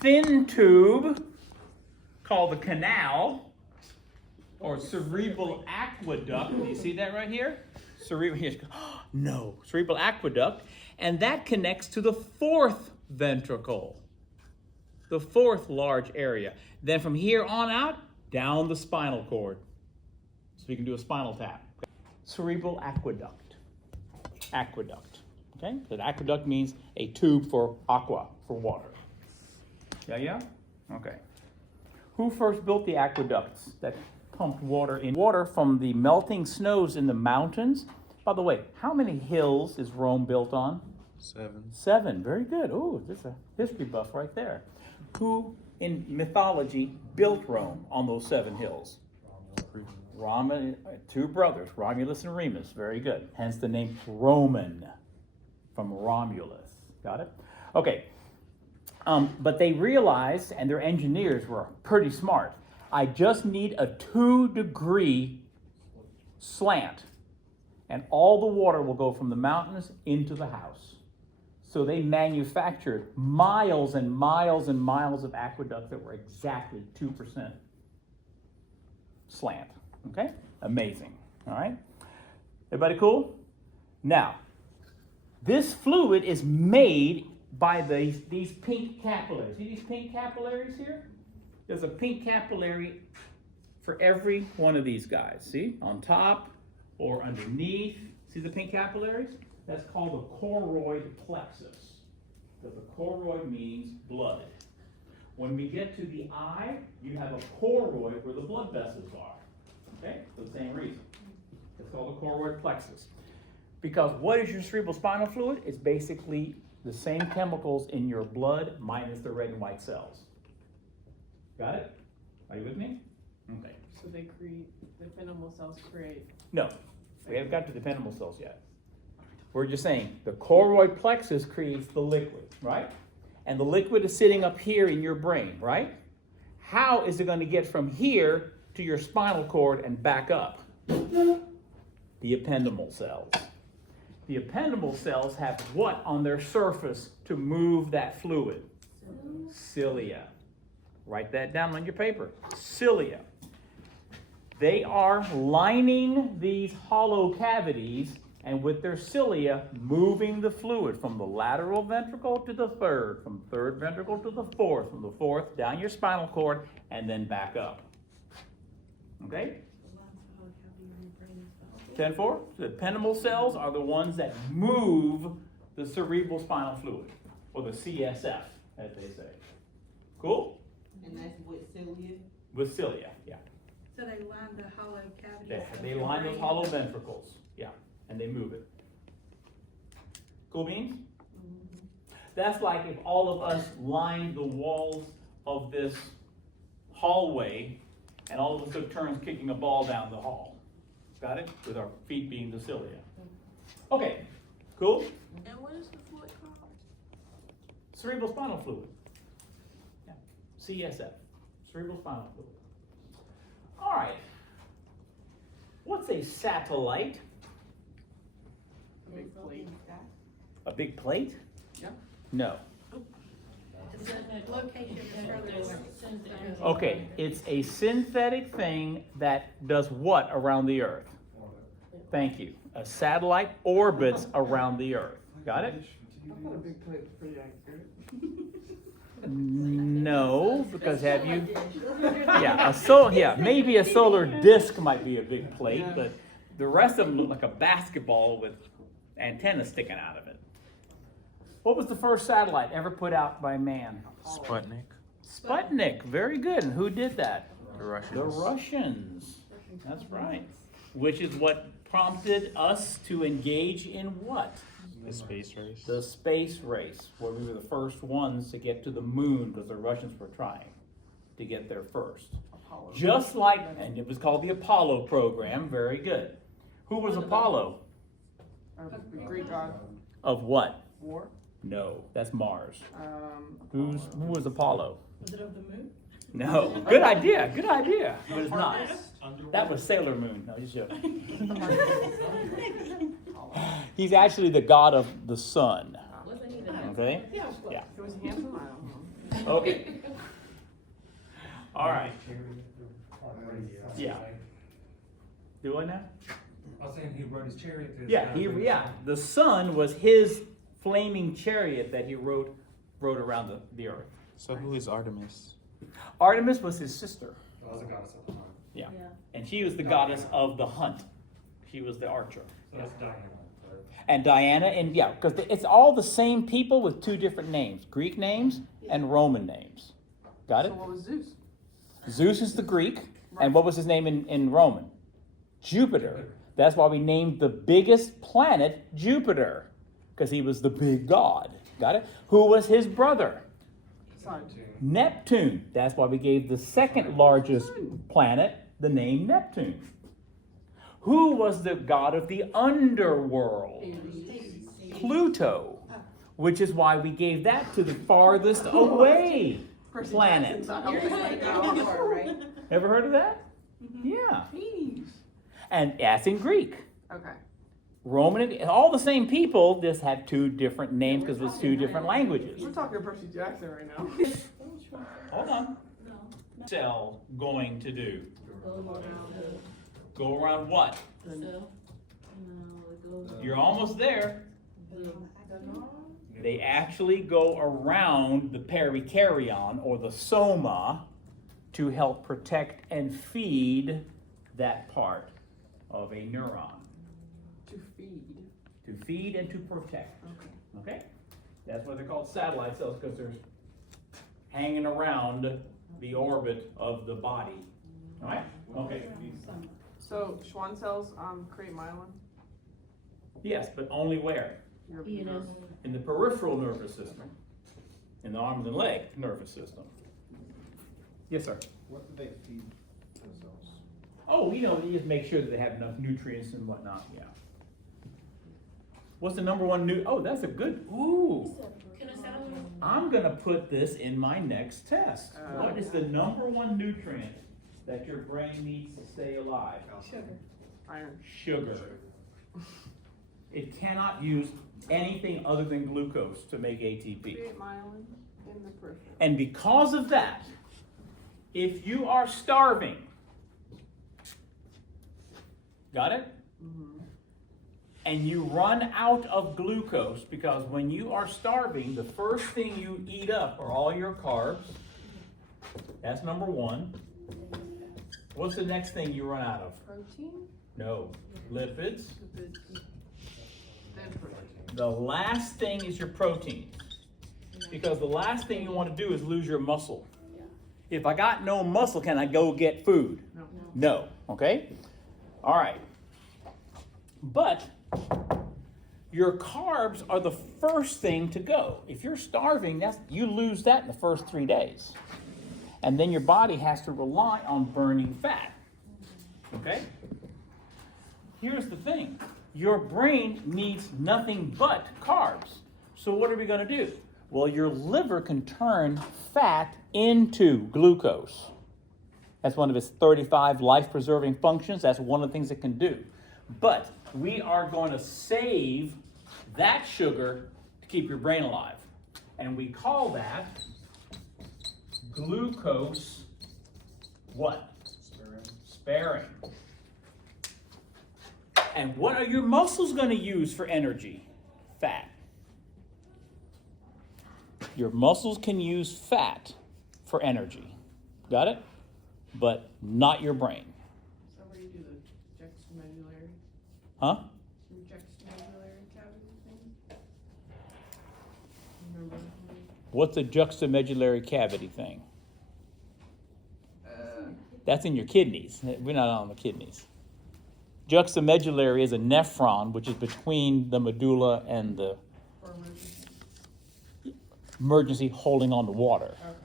thin tube called the canal or cerebral aqueduct. Do you see that right here? Cerebral aqueduct. And that connects to the fourth ventricle, the fourth large area. Then from here on out, down the spinal cord. So we can do a spinal tap. Cerebral aqueduct. Aqueduct. Okay? That aqueduct means a tube for aqua, for water. Yeah? Okay. Who first built the aqueducts that pumped water in? Water from the melting snows in the mountains. By the way, how many hills is Rome built on? 7. 7. Very good. Oh, there's a history buff right there. Who in mythology built Rome on those 7 hills? Roman, 2 brothers, Romulus and Remus. Very good. Hence the name Roman from Romulus. Got it? Okay. But they realized, and their engineers were pretty smart, I just need a 2-degree slant, and all the water will go from the mountains into the house. So they manufactured miles and miles and miles of aqueducts that were exactly 2% slant. Okay? Amazing. All right? Everybody cool? Now, this fluid is made by these pink capillaries. See these pink capillaries here? There's a pink capillary for every one of these guys. See? On top or underneath. See the pink capillaries? That's called the choroid plexus. Because the choroid means blood. When we get to the eye, you have a choroid where the blood vessels are. Okay? For the same reason. It's called the choroid plexus. Because what is your cerebral spinal fluid? It's basically the same chemicals in your blood minus the red and white cells. Got it? Are you with me? Okay. So they create, the ependymal cells create. No, we haven't got to the ependymal cells yet. We're just saying the choroid plexus creates the liquid, right? And the liquid is sitting up here in your brain, right? How is it going to get from here to your spinal cord and back up? The ependymal cells. The ependymal cells have what on their surface to move that fluid? Cilia. Write that down on your paper. Cilia. They are lining these hollow cavities and with their cilia moving the fluid from the lateral ventricle to the third, from third ventricle to the fourth, from the fourth down your spinal cord and then back up. Okay? 10-4. The ependymal cells are the ones that move the cerebral spinal fluid, or the CSF, as they say. Cool? And that's with cilia? With cilia, yeah. So they line the hollow cavities. They line those hollow ventricles, yeah, and they move it. Cool beans? Mm-hmm. That's like if all of us lined the walls of this hallway and all of us took turns kicking a ball down the hall. Got it? With our feet being the cilia. Okay, cool? And what is the fluid called? Cerebral spinal fluid. Yeah. CSF. Cerebral spinal fluid. All right. What's a satellite? A big plate. A big plate? Yeah. No. The location is further north. Okay, it's a synthetic thing that does what around the Earth? Thank you. A satellite orbits around the Earth. Got it? I thought a big plate was pretty accurate. No, because have you? Yeah, maybe a solar disk might be a big plate, but the rest of them look like a basketball with antennas sticking out of it. What was the first satellite ever put out by man? Sputnik. Sputnik. Very good. And who did that? The Russians. The Russians. That's right. Which is what prompted us to engage in what? The space race. The space race, where we were the first ones to get to the moon because the Russians were trying to get there first. Apollo. Just like, and it was called the Apollo program. Very good. Who was Apollo? The Greek god Of what? war. No, that's Mars. Who was Apollo? Was it of the moon? No. Good idea. Good idea. But it's not. That was Sailor Moon. No, just joking. He's actually the god of the sun. Okay? Yeah. Yeah. It was handsome. I don't know. Okay. All right. Yeah. Do what now? I was saying he rode his chariot to his Yeah, the sun was his flaming chariot that he rode around the earth. So who is Artemis? Artemis was his sister. That was a goddess of the hunt. Yeah. And she was the goddess of the hunt. She was the archer. So that's Diana. And Diana, and yeah, because it's all the same people with two different names, Greek names and Roman names. Got it? So what was Zeus? Zeus is the Greek, and what was his name in Roman? Jupiter. That's why we named the biggest planet Jupiter, because he was the big god. Got it? Who was his brother? Sun. Neptune. That's why we gave the second largest planet the name Neptune. Who was the god of the underworld? Pluto. Which is why we gave that to the farthest away Percy planet. Jackson's not helping right now. Ever heard of that? Yeah. Jeez. And that's in Greek. Okay. Roman, all the same people, just had two different names because it's two different languages. We're talking Percy Jackson right now. Hold on. Cell going to do? Go around what? You're almost there. They actually go around the perikaryon or the soma to help protect and feed that part of a neuron. To feed. To feed and to protect. Okay. Okay? That's why they're called satellite cells, because they're hanging around the orbit of the body. All right? Okay. So Schwann cells create myelin. Yes, but only where? In the peripheral nervous system. In the arms and leg nervous system. Yes, sir. What do they feed themselves? Oh, you just make sure that they have enough nutrients and whatnot, yeah. What's the number one oh, that's a good, ooh. I'm gonna put this in my next test. What is the number one nutrient that your brain needs to stay alive? Sugar. Iron. Sugar. It cannot use anything other than glucose to make ATP. Create myelin in the peripheral. And because of that, if you are starving, got it? Mm-hmm. And you run out of glucose, because when you are starving, the first thing you eat up are all your carbs. That's number one. What's the next thing you run out of? Protein? No. Lipids. Then protein. The last thing is your protein. Because the last thing you want to do is lose your muscle. If I got no muscle, can I go get food? No. No. Okay? All right. But your carbs are the first thing to go. If you're starving, you lose that in the first 3 days. And then your body has to rely on burning fat. Okay? Here's the thing. Your brain needs nothing but carbs. So what are we going to do? Well, your liver can turn fat into glucose. That's one of its 35 life-preserving functions. That's one of the things it can do. But we are going to save that sugar to keep your brain alive. And we call that glucose what? Sparing. And what are your muscles going to use for energy? Fat. Your muscles can use fat for energy. Got it? But not your brain. So where you do the juxtamedullary? Huh? The juxtamedullary cavity thing? Remember? What's a juxtamedullary cavity thing? That's in your kidneys. We're not on the kidneys. Juxtamedullary is a nephron, which is between the medulla and the Or emergency? emergency holding on to water. Okay.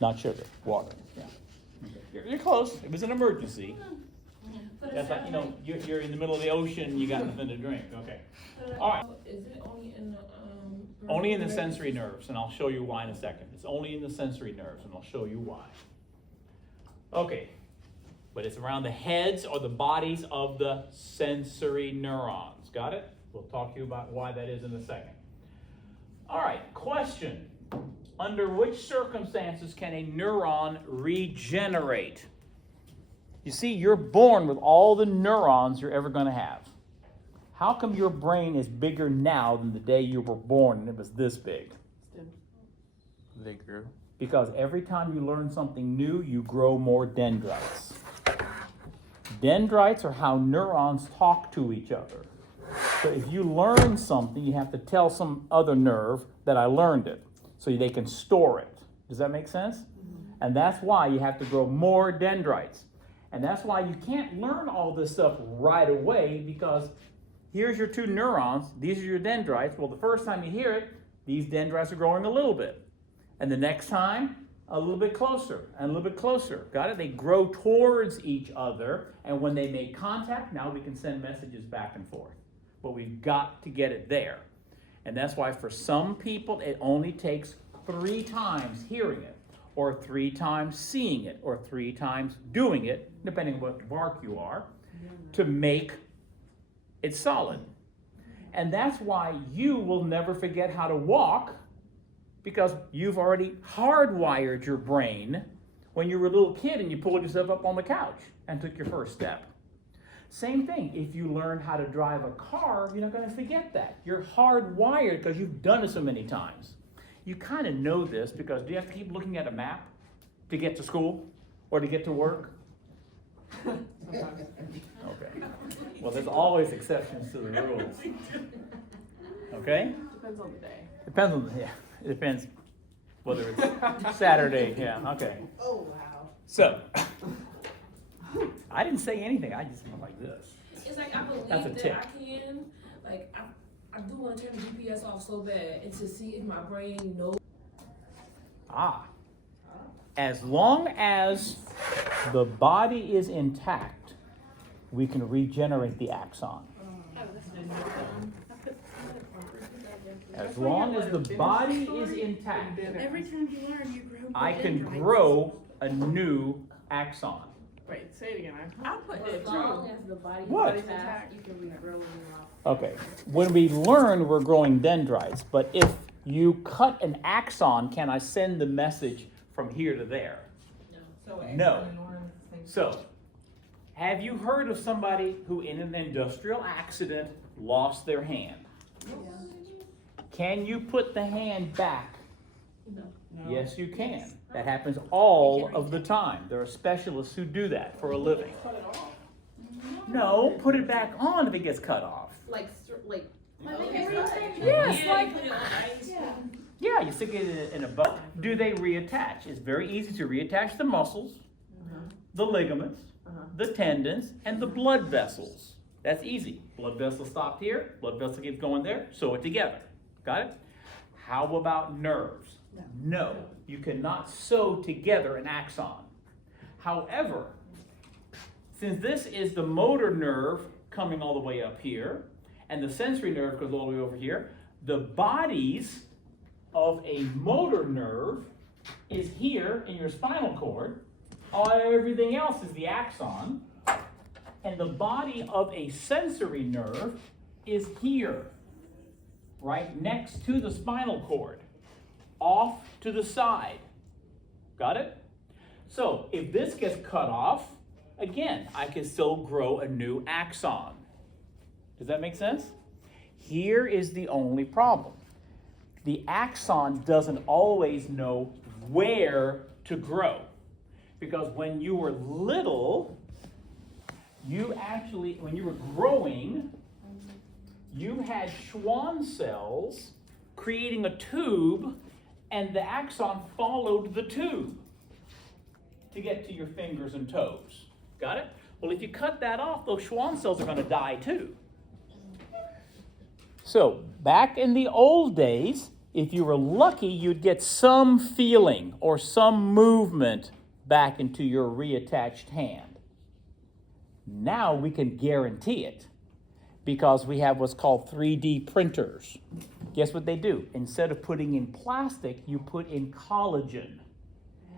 Not sugar, water. Yeah. You're close. It was an emergency. That's like, you're in the middle of the ocean, you got nothing to drink. Okay. All right. Is it only in the, Only in the sensory nerves, and I'll show you why in a second. It's only in the sensory nerves, and I'll show you why. Okay. But it's around the heads or the bodies of the sensory neurons. Got it? We'll talk to you about why that is in a second. All right, question. Under which circumstances can a neuron regenerate? You see, you're born with all the neurons you're ever going to have. How come your brain is bigger now than the day you were born and it was this big? They grew. Because every time you learn something new, you grow more dendrites. Dendrites are how neurons talk to each other. So if you learn something, you have to tell some other nerve that I learned it, so they can store it. Does that make sense? And that's why you have to grow more dendrites. And that's why you can't learn all this stuff right away, because here's your two neurons, these are your dendrites. Well, the first time you hear it, these dendrites are growing a little bit. And the next time, a little bit closer and a little bit closer. Got it? They grow towards each other, and when they make contact, now we can send messages back and forth. But we've got to get it there. And that's why for some people, it only takes 3 times hearing it, or 3 times seeing it, or 3 times doing it, depending on what bark you are, to make it solid. And that's why you will never forget how to walk, because you've already hardwired your brain when you were a little kid and you pulled yourself up on the couch and took your first step. Same thing, if you learn how to drive a car, you're not going to forget that. You're hardwired because you've done it so many times. You kind of know this because do you have to keep looking at a map to get to school or to get to work? Sometimes. Okay. Well, there's always exceptions to the rules. Okay? Depends on the day. Depends on, yeah, it depends whether it's Saturday, yeah, okay. Oh, wow. So, I didn't say anything, I just went like this. It's like I believe That's a that tip. I can, like I do want to turn the GPS off so bad and to see if my brain knows. As long as the body is intact, we can regenerate the axon. As long as the body is intact, Every time you learn, you grow more I can dendrites. grow a new axon. Wait, say it again. I put As it long as the body What? is intact, you can regrow it off. Okay, when we learn, we're growing dendrites, but if you cut an axon, can I send the message from here to there? So No. So, have you heard of somebody who in an industrial accident lost their hand? Can you put the hand back? No. Yes, you can. That happens all of the time. There are specialists who do that for a living. Cut it off. No, put it back on if it gets cut off. Like Yes, like- put it on ice. Yeah, you stick it in a bow. Do they reattach? It's very easy to reattach the muscles, the ligaments, the tendons, and the blood vessels. That's easy. Blood vessel stopped here, blood vessel keeps going there, sew it together. Got it? How about nerves? No, you cannot sew together an axon. However, since this is the motor nerve coming all the way up here, and the sensory nerve goes all the way over here, the bodies of a motor nerve is here in your spinal cord. Everything else is the axon. And the body of a sensory nerve is here, right next to the spinal cord, off to the side. Got it? So if this gets cut off, again, I can still grow a new axon. Does that make sense? Here is the only problem. The axon doesn't always know where to grow. Because when you were little, you actually, when you were growing, you had Schwann cells creating a tube, and the axon followed the tube to get to your fingers and toes. Got it? Well, if you cut that off, those Schwann cells are going to die too. So, back in the old days, if you were lucky, you'd get some feeling or some movement back into your reattached hand. Now we can guarantee it because we have what's called 3D printers. Guess what they do? Instead of putting in plastic, you put in collagen.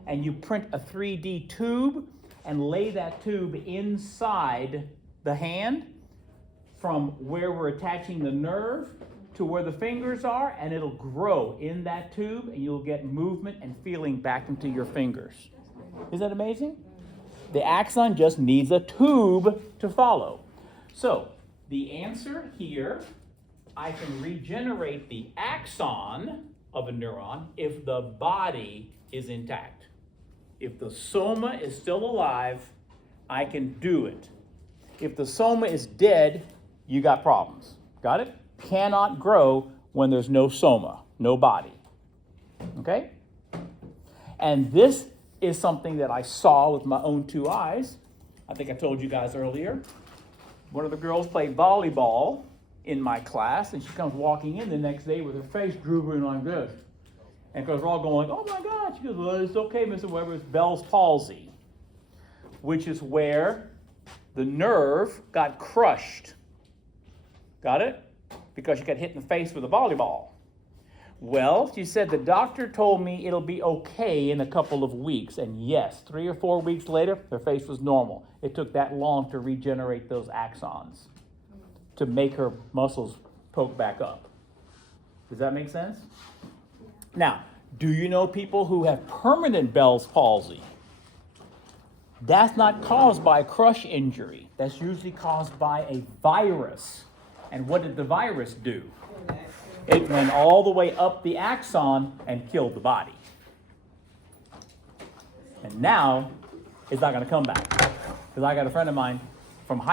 And you print a 3D tube and lay that tube inside the hand from where we're attaching the nerve to where the fingers are, and it'll grow in that tube, and you'll get movement and feeling back into your fingers. Is that amazing? The axon just needs a tube to follow. So the answer here, I can regenerate the axon of a neuron if the body is intact. If the soma is still alive, I can do it. If the soma is dead, you got problems. Got it? Cannot grow when there's no soma, no body. Okay? And this is something that I saw with my own two eyes. I think I told you guys earlier. One of the girls played volleyball in my class, and she comes walking in the next day with her face drooping like this. And because we're all going, oh my God, she goes, well, it's okay, Mr. Weber, it's Bell's palsy, which is where the nerve got crushed. Got it? Because she got hit in the face with a volleyball. Well, she said, the doctor told me it'll be okay in a couple of weeks. And yes, 3 or 4 weeks later, her face was normal. It took that long to regenerate those axons, to make her muscles poke back up. Does that make sense? Now, do you know people who have permanent Bell's palsy? That's not caused by a crush injury. That's usually caused by a virus. And what did the virus do? It went all the way up the axon and killed the body. And now, it's not going to come back. Because I got a friend of mine,